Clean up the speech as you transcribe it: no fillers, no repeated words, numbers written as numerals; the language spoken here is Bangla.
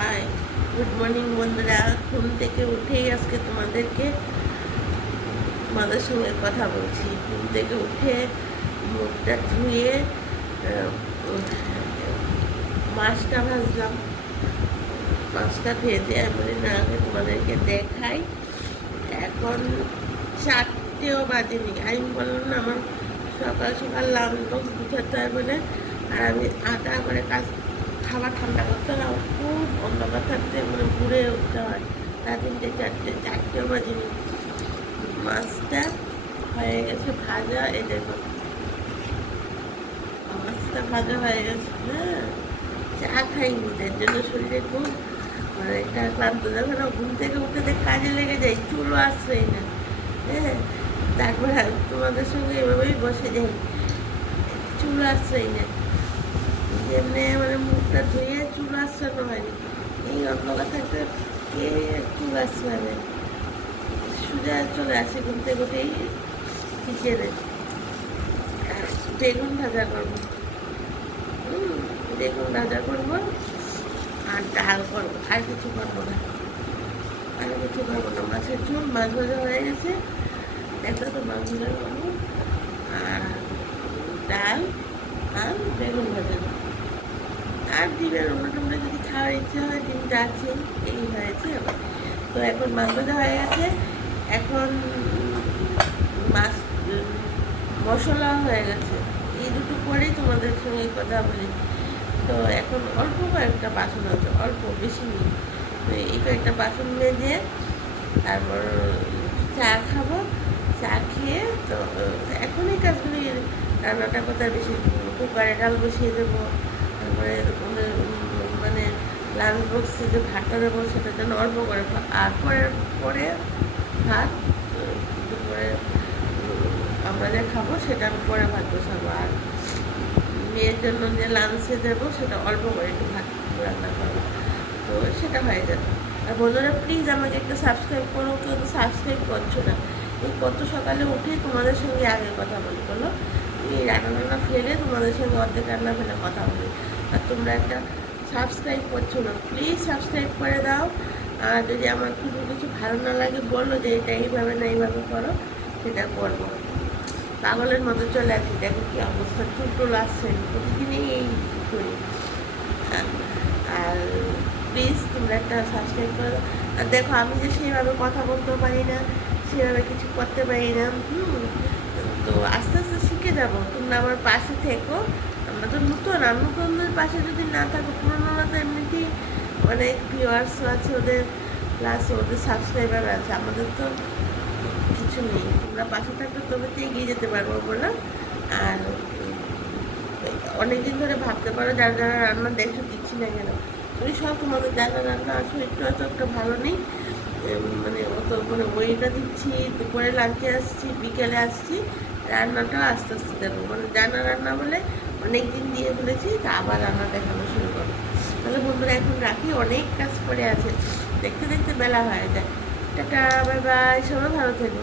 হাই, গুড মর্নিং বন্ধুরা। ঘুম থেকে উঠেই আজকে তোমাদের সঙ্গে কথা বলছি। ঘুম থেকে উঠে মুখটা ধুয়ে মাছটা ভাজলাম। মাছটা ভেজে আমি না আগে তোমাদেরকে দেখাই। এখন 4টেও বাজেনি। আমি বললাম না আমার সকাল সকাল লাঞ্চ বক্স গুছাতে হয় বলে, আর আমি আধা করে খাবার ঠান্ডা করতে হয়। খুব অন্ধকার থাকতে ঘুরে উঠতে হয়। 4টেও বাজেনি। মাছটা হয়ে গেছে ভাজা। এ দেখো মাছটা ভাজা হয়ে গেছে। হ্যাঁ, চা খাইনি, তার জন্য শরীরে খুব একটা ক্লান্ত। যখন ঘুম থেকে উঠে কাজে লেগে যাই, চুলও আসছেই না। হ্যাঁ, তারপরে তোমাদের সঙ্গে এভাবেই বসে যাই, চুল আসছেই না। যেমনি মুখটা ধুয়ে চুল আসছানো হয়নি। এই অন্ধকার থাকতে কে চুল আসছে সোজা চলে আসে ঘুম থেকে উঠেই কিচেনে। বেগুন ভাজা করবো। বেগুন ভাজা করবো আর ডাল করবো। আর কিছু করবো না। মাছের ঝোল, মাছ ভাজা হয়ে গেছে। একটা তো মাছ ভাজা করবো আর ডাল আর বেগুন ভাজা। আর ডিমের অন্য যদি খাওয়ার ইচ্ছা হয়, ডিমটা আছে। এই হয়েছে আবার। তো এখন মাছ ভাজা হয়ে গেছে। এখন মাছ মশলা হয়ে গেছে। এই দুটো করেই তোমাদের সঙ্গে কথা বলি। তো এখন অল্প কয়েকটা বাসন আছে, অল্প, বেশি নেই। তো এই কয়েকটা বাসন মেজে তারপর চা খাবো। চা খেয়ে তো এখন এই কাজগুলি, রান্নাটা কোথায় বেশি, কুকারে ডাল বসিয়ে দেবো। তারপরে লাঞ্চ বক্সে যে ভাতটা দেবো সেটার জন্য অল্প করে, আর পরে ভাত দুপুরে আমরা যা খাবো সেটা আমি পরে ভাত বসাবো। আর মেয়ের জন্য যে লাঞ্চে দেবো সেটা অল্প করে একটু ভাত রান্না করবো। তো সেটা হয়ে যাবে। আর বন্ধুরা প্লিজ আমাকে একটা সাবস্ক্রাইব করো। কেউ তো সাবস্ক্রাইব করছো না। এই কত সকালে উঠে তোমাদের সঙ্গে আগে কথা বলি বলো। এই রান্না ফেলে তোমাদের সঙ্গে অর্ধেক রান্না ফেলে কথা বলি, আর তোমরা একটা সাবস্ক্রাইব করছো না। প্লিজ সাবস্ক্রাইব করে দাও। আর যদি আমার কিছু ভালো না লাগে বলো যে এটা এইভাবে না এইভাবে করো, সেটা করবো। পাগলের মতো চলে আসি। দেখো কি অবস্থা, চুল আসছে প্রতিদিনই এই করি। আর প্লিজ তোমরা একটা সাবস্ক্রাইব করো। আর দেখো আমি যে সেইভাবে কথা বলতেও পারি না, সেভাবে কিছু করতে পারি না। তো আস্তে আস্তে শিখে যাবো। তোমরা আমার পাশে থেকো। আমরা তো নতুন, আর নতুনদের পাশে যদি না থাকো, পুরোনোরা তো এমনিতেই অনেক ভিউয়ার্স আছে ওদের, প্লাস ওদের সাবস্ক্রাইবার আছে। আমাদের তো কিছু নেই। তোমরা পাশে থাকলে তবে তো এগিয়ে যেতে পারবো বলে। আর অনেকদিন ধরে ভাবতে পারো যারা যারা রান্না দেখো দিচ্ছি না কেন। আমি সব তোমাদের যারা রান্না আসো একটু হয়তো একটা ভালো নেই, অত ওইটা দিচ্ছি, দুপুরে লাঞ্চে আসছি, বিকেলে আসছি, রান্নাটা আস্তে আস্তে দেবো। জানা রান্না বলে অনেক দিন দিয়ে ফেলেছি, তা আবার রান্না দেখানো শুরু করবো। তাহলে বন্ধুরা এখন রাখি, অনেক কাজ করে আছে। দেখতে দেখতে বেলা হয়ে যায়। টাটা, বাই বাই, সবাই ভালো থেকো।